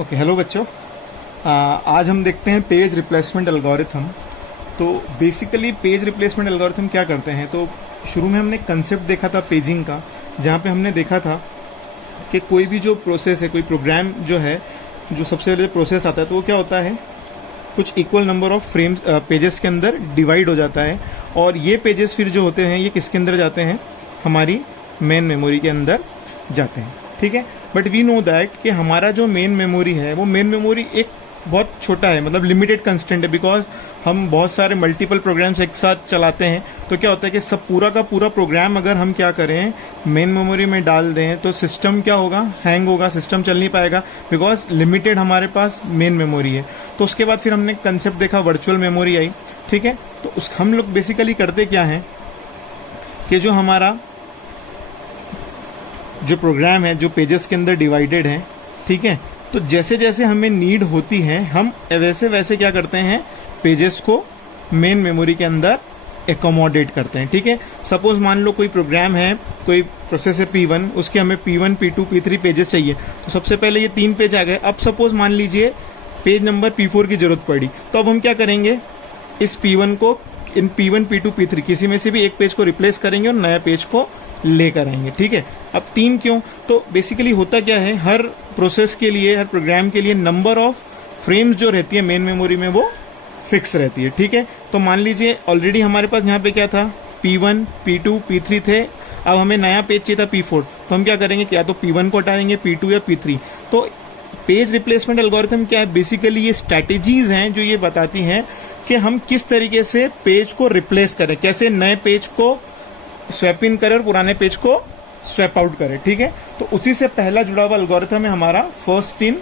Okay, hello बच्चों। आज हम देखते हैं पेज रिप्लेसमेंट एल्गोरिथम। तो बेसिकली पेज रिप्लेसमेंट एल्गोरिथम क्या करते हैं, तो शुरू में हमने कंसेप्ट देखा था पेजिंग का, जहाँ पे हमने देखा था कि कोई भी जो प्रोसेस है, कोई प्रोग्राम जो है, जो सबसे पहले प्रोसेस आता है तो वो क्या होता है, कुछ equal number of frames pages के अंदर डिवाइड हो जाता है। और ये पेजेस फिर जो होते हैं ये किसके अंदर जाते हैं, हमारी मेन मेमोरी के अंदर जाते हैं। ठीक है, बट वी नो दैट कि हमारा जो मेन मेमोरी है वो मेन मेमोरी एक बहुत छोटा है, मतलब लिमिटेड कंस्टेंट है, बिकॉज हम बहुत सारे मल्टीपल प्रोग्राम्स एक साथ चलाते हैं। तो क्या होता है कि सब पूरा का पूरा प्रोग्राम अगर हम क्या करें, मेन मेमोरी में डाल दें तो सिस्टम क्या होगा, हैंग होगा, सिस्टम चल नहीं पाएगा, बिकॉज लिमिटेड हमारे पास मेन मेमोरी है। तो उसके बाद फिर हमने कंसेप्ट देखा, वर्चुअल मेमोरी आई। ठीक है, तो उस हम लोग बेसिकली करते क्या हैं कि जो हमारा जो प्रोग्राम है जो पेजेस के अंदर डिवाइडेड है, ठीक है, तो जैसे जैसे हमें नीड होती है हम वैसे वैसे क्या करते हैं, पेजेस को मेन मेमोरी के अंदर एकोमोडेट करते हैं। ठीक है, सपोज मान लो कोई प्रोग्राम है, कोई प्रोसेस है P1, उसके हमें P1, P2, P3 पेजेस चाहिए। तो सबसे पहले ये 3 पेज आ गए। अब सपोज मान लीजिए पेज नंबर P4 की ज़रूरत पड़ी, तो अब हम क्या करेंगे, इस P1 को इन P1, P2, P3 किसी में से भी एक पेज को रिप्लेस करेंगे और नया पेज को लेकर आएंगे। ठीक है, अब 3 क्यों, तो बेसिकली होता क्या है, हर प्रोसेस के लिए, हर प्रोग्राम के लिए नंबर ऑफ फ्रेम्स जो रहती है मेन मेमोरी में वो फिक्स रहती है। ठीक है, तो मान लीजिए ऑलरेडी हमारे पास यहाँ पे क्या था, P1, P2, P3 थे। अब हमें नया पेज चाहिए था P4, तो हम क्या करेंगे, क्या तो P1 को हटाएंगे, P2 या P3। तो पेज रिप्लेसमेंट एल्गोरिथम क्या है, बेसिकली ये स्ट्रैटेजीज हैं जो ये बताती हैं कि हम किस तरीके से पेज को रिप्लेस करें, कैसे नए पेज को स्वैप इन करें और पुराने पेज को स्वैप आउट करें। ठीक है, तो उसी से पहला जुड़ा हुआ एल्गोरिथम है हमारा first in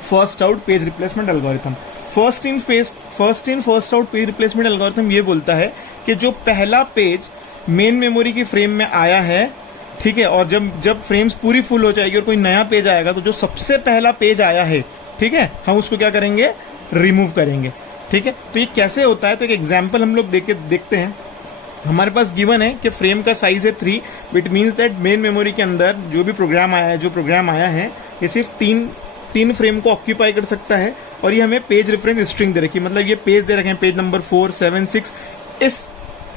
first out page replacement algorithm. First in first out page replacement algorithm ये बोलता है कि जो पहला पेज मेन मेमोरी की फ्रेम में आया है, ठीक है, और जब फ्रेम्स पूरी फुल हो जाएगी और कोई नया पेज आएगा, तो जो सबसे पहला पेज आया है, ठीक है, हम उसको क्या करेंगे, रिमूव करेंगे। ठीक है, तो ये कैसे होता है, तो एक एग्जाम्पल हम लोग देखते हैं। हमारे पास गिवन है कि फ्रेम का साइज है 3, which means that main memory के अंदर जो प्रोग्राम आया है ये सिर्फ तीन फ्रेम को ऑक्यूपाई कर सकता है। और ये हमें पेज रेफरेंस स्ट्रिंग दे रखी है, मतलब ये पेज दे रखे हैं, पेज नंबर 4, 7, 6।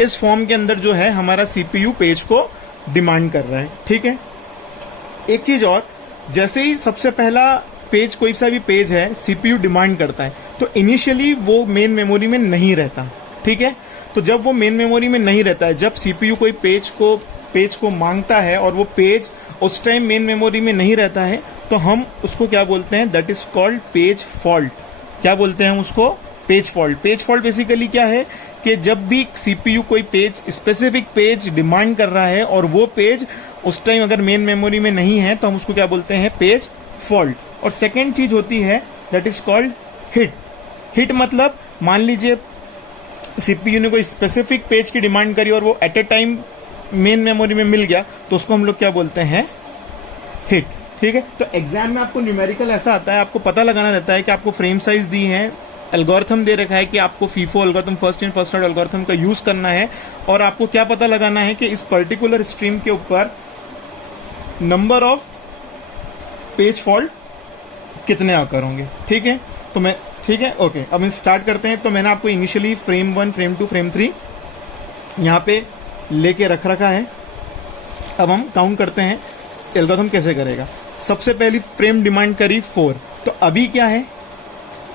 इस फॉर्म के अंदर जो है हमारा CPU पेज को डिमांड कर रहा है। ठीक है, एक चीज़ और, जैसे ही सबसे पहला पेज, कोई सा भी पेज है, CPU डिमांड करता है, तो इनिशियली वो मेन मेमोरी में नहीं रहता। ठीक है, तो जब वो मेन मेमोरी में नहीं रहता है, जब CPU कोई पेज को मांगता है और वो पेज उस टाइम मेन मेमोरी में नहीं रहता है, तो हम उसको क्या बोलते हैं, that is called page fault. क्या बोलते हैं हम उसको, page fault. Page fault basically क्या है कि जब भी CPU कोई पेज, स्पेसिफिक पेज डिमांड कर रहा है और वो पेज उस टाइम अगर मेन मेमोरी में नहीं है, तो हम उसको क्या बोलते हैं, पेज फॉल्ट। और सेकेंड चीज होती है that is called hit. Hit मतलब मान लीजिए CPU ने कोई स्पेसिफिक पेज की डिमांड करी और वो at a time main memory में मिल गया, तो उसको हम लोग क्या बोलते हैं, हिट। ठीक है, तो एग्जाम में आपको न्यूमेरिकल ऐसा आता है, आपको पता लगाना रहता है कि आपको फ्रेम साइज दी है, एल्गोरिथम दे रखा है कि आपको FIFO algorithm, first in first out algorithm का यूज करना है, और आपको क्या पता लगाना है कि इस पर्टिकुलर स्ट्रीम के ऊपर नंबर ऑफ पेज फॉल्ट कितने आकर होंगे। ठीक है, तो ठीक है, ओके, अब हम स्टार्ट करते हैं। तो मैंने आपको इनिशियली फ्रेम 1, फ्रेम 2, फ्रेम 3 यहाँ पे लेके रखा है। अब हम काउंट करते हैं एल्गोरिथम कैसे करेगा। सबसे पहली फ्रेम डिमांड करी 4, तो अभी क्या है,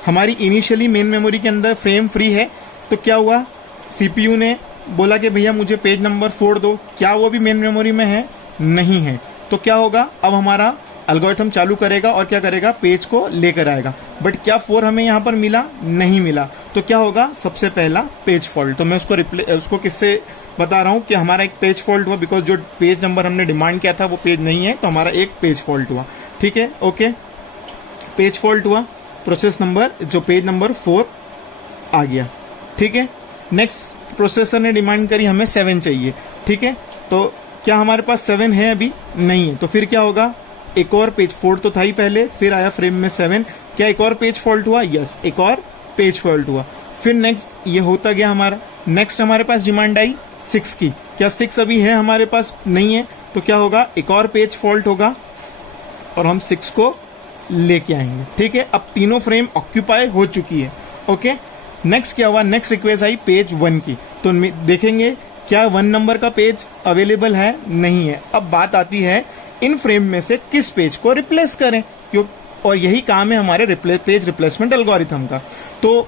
हमारी इनिशियली मेन मेमोरी के अंदर फ्रेम फ्री है। तो क्या हुआ, CPU ने बोला कि भैया मुझे पेज नंबर 4 दो। क्या वो भी मेन मेमोरी में है, नहीं है। तो क्या होगा, अब हमारा एल्गोरिथम चालू करेगा और क्या करेगा, पेज को लेकर आएगा। बट क्या 4 हमें यहाँ पर मिला, नहीं मिला। तो क्या होगा, सबसे पहला पेज फॉल्ट। तो मैं उसको किससे बता रहा हूँ कि हमारा एक पेज फॉल्ट हुआ, बिकॉज जो पेज नंबर हमने डिमांड किया था वो पेज नहीं है, तो हमारा एक पेज फॉल्ट हुआ। ठीक है, ओके, पेज फॉल्ट हुआ, प्रोसेस नंबर जो पेज नंबर 4 आ गया। ठीक है, नेक्स्ट प्रोसेसर ने डिमांड करी हमें 7 चाहिए। ठीक है, तो क्या हमारे पास 7 है, अभी नहीं है। तो फिर क्या होगा, एक और पेज, 4 तो था ही पहले, फिर आया फ्रेम में 7। क्या एक और पेज फॉल्ट हुआ, यस, एक और पेज फॉल्ट हुआ। फिर नेक्स्ट ये होता गया हमारा, नेक्स्ट हमारे पास डिमांड आई 6 की। क्या 6 अभी है हमारे पास, नहीं है। तो क्या होगा, एक और पेज फॉल्ट होगा और हम 6 को लेके आएंगे। ठीक है, अब तीनों फ्रेम ऑक्यूपाई हो चुकी है। ओके, नेक्स्ट क्या हुआ, नेक्स्ट रिक्वेस्ट आई पेज 1 की। तो देखेंगे क्या 1 नंबर का पेज अवेलेबल है, नहीं है। अब बात आती है इन फ्रेम में से किस पेज को रिप्लेस करें, क्यों, और यही काम है हमारे पेज रिप्लेसमेंट एल्गोरिथम का। तो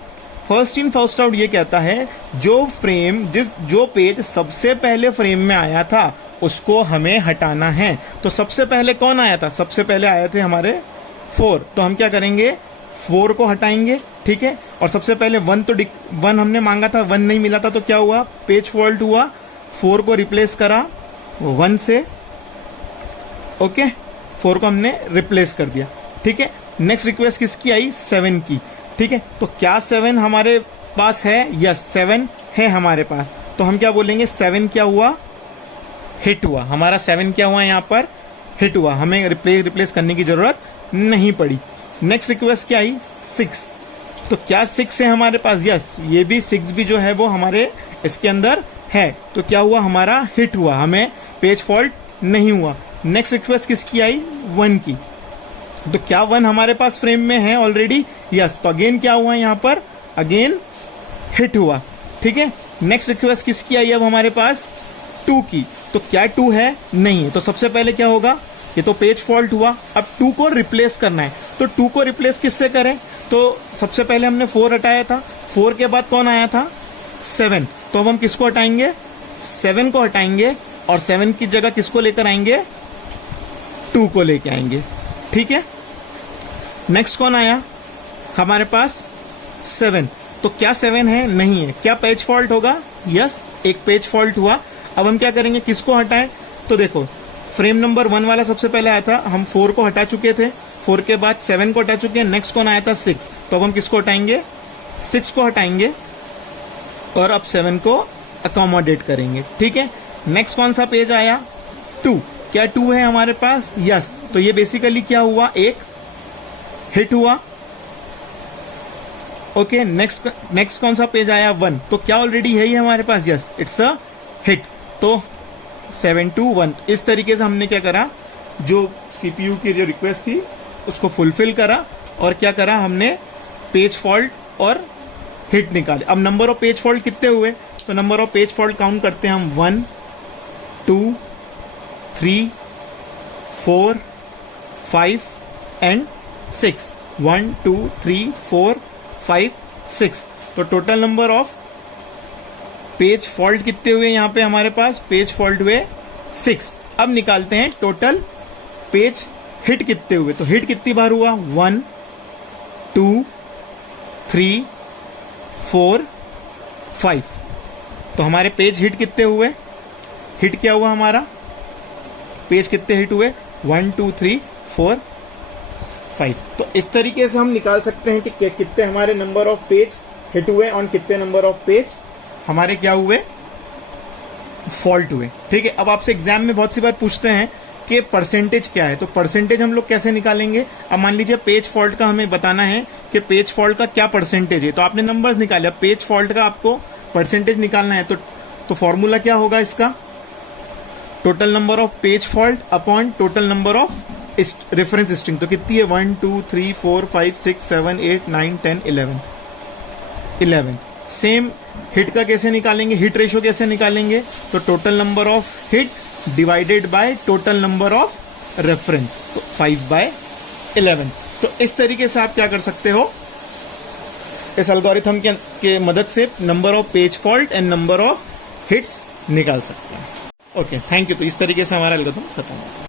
फर्स्ट इन फर्स्ट आउट ये कहता है जो पेज सबसे पहले फ्रेम में आया था उसको हमें हटाना है। तो सबसे पहले कौन आया था, सबसे पहले आए थे हमारे 4, तो हम क्या करेंगे 4 को हटाएंगे। ठीक है, और सबसे पहले 1 हमने मांगा था, 1 नहीं मिला था, तो क्या हुआ, पेज फॉल्ट हुआ। 4 को रिप्लेस करा 1 से। ओके, 4 को हमने रिप्लेस कर दिया। ठीक है, नेक्स्ट रिक्वेस्ट किसकी आई, 7 की। ठीक है, तो क्या 7 हमारे पास है, यस 7 है हमारे पास। तो हम क्या बोलेंगे, 7 क्या हुआ, हिट हुआ। हमारा 7 क्या हुआ, यहाँ पर हिट हुआ, हमें रिप्लेस करने की ज़रूरत नहीं पड़ी। नेक्स्ट रिक्वेस्ट क्या आई, 6। तो क्या 6 है हमारे पास, यस ये भी 6 भी जो है वो हमारे इसके अंदर है। तो क्या हुआ, हमारा हिट हुआ, हमें पेज फॉल्ट नहीं हुआ। नेक्स्ट रिक्वेस्ट किसकी आई, 1 की। तो क्या 1 हमारे पास फ्रेम में है ऑलरेडी, यस। तो अगेन क्या हुआ, यहाँ पर अगेन हिट हुआ। ठीक है, नेक्स्ट रिक्वेस्ट किसकी आई अब हमारे पास, 2 की। तो क्या 2 है, नहीं है। तो सबसे पहले क्या होगा, ये तो पेज फॉल्ट हुआ। अब 2 को रिप्लेस करना है, तो 2 को रिप्लेस किससे करें, तो सबसे पहले हमने 4 हटाया था, 4 के बाद कौन आया था, 7। तो अब हम किसको हटाएंगे, 7 को हटाएंगे, और 7 की जगह किसको लेकर आएंगे, 2 को लेके आएंगे। ठीक है, नेक्स्ट कौन आया हमारे पास, 7। तो क्या 7 है, नहीं है। क्या पेज फॉल्ट होगा, यस एक पेज फॉल्ट हुआ। अब हम क्या करेंगे, किसको हटाएं, तो देखो फ्रेम नंबर 1 वाला सबसे पहले आया था, हम 4 को हटा चुके थे, 4 के बाद 7 को हटा चुके हैं। नेक्स्ट कौन आया था, 6। तो अब हम किसको हटाएंगे, 6 को हटाएंगे, और अब 7 को अकोमोडेट करेंगे। ठीक है, नेक्स्ट कौन सा पेज आया, 2। क्या 2 है हमारे पास, यस। तो ये बेसिकली क्या हुआ, एक हिट हुआ। ओके, नेक्स्ट कौन सा पेज आया, 1। तो क्या ऑलरेडी है ही हमारे पास, यस इट्स अ हिट। तो 7 to 1 इस तरीके से हमने क्या करा, जो सीपीयू की जो रिक्वेस्ट थी उसको फुलफिल करा, और क्या करा हमने, पेज फॉल्ट और हिट निकाले। अब नंबर ऑफ पेज फॉल्ट कितने हुए, तो number of page fault count करते हैं हम, 1 2 3 4 5 एंड 6। 1 2 3 4 5 6। तो total number of page fault कितने हुए यहाँ पे हमारे पास, पेज फॉल्ट हुए 6। अब निकालते हैं टोटल पेज हिट कितने हुए। तो हिट कितनी बार हुआ, 1 2 3 4 5। तो हमारे पेज हिट कितने हुए, हिट क्या हुआ हमारा, पेज कितने हिट हुए, 1 2 3 4 5। तो इस तरीके से हम निकाल सकते हैं कि कितने हमारे नंबर ऑफ पेज हिट हुए और कितने नंबर ऑफ पेज हमारे क्या हुए, फॉल्ट हुए। ठीक है, अब आपसे एग्जाम में बहुत सी बार पूछते हैं कि परसेंटेज क्या है, तो परसेंटेज हम लोग कैसे निकालेंगे। अब मान लीजिए पेज फॉल्ट का हमें बताना है कि पेज फॉल्ट का क्या परसेंटेज है, तो आपने नंबर्स निकाले, पेज फॉल्ट का आपको परसेंटेज निकालना है। तो फॉर्मूला क्या होगा इसका, total number of page fault upon total number of reference string. तो कितनी है, 1 2 3 4 5 6 7 8 9 10 11। सेम हिट का कैसे निकालेंगे, हिट रेशो कैसे निकालेंगे, तो total number of hit divided by total number of reference, तो 5/11। तो इस तरीके से आप क्या कर सकते हो, इस एल्गोरिथम के मदद से number of page fault and number of hits निकाल सकते हैं। Okay, thank you. तो इस तरीके से हमारा एल्गोरिथम खत्म होगा।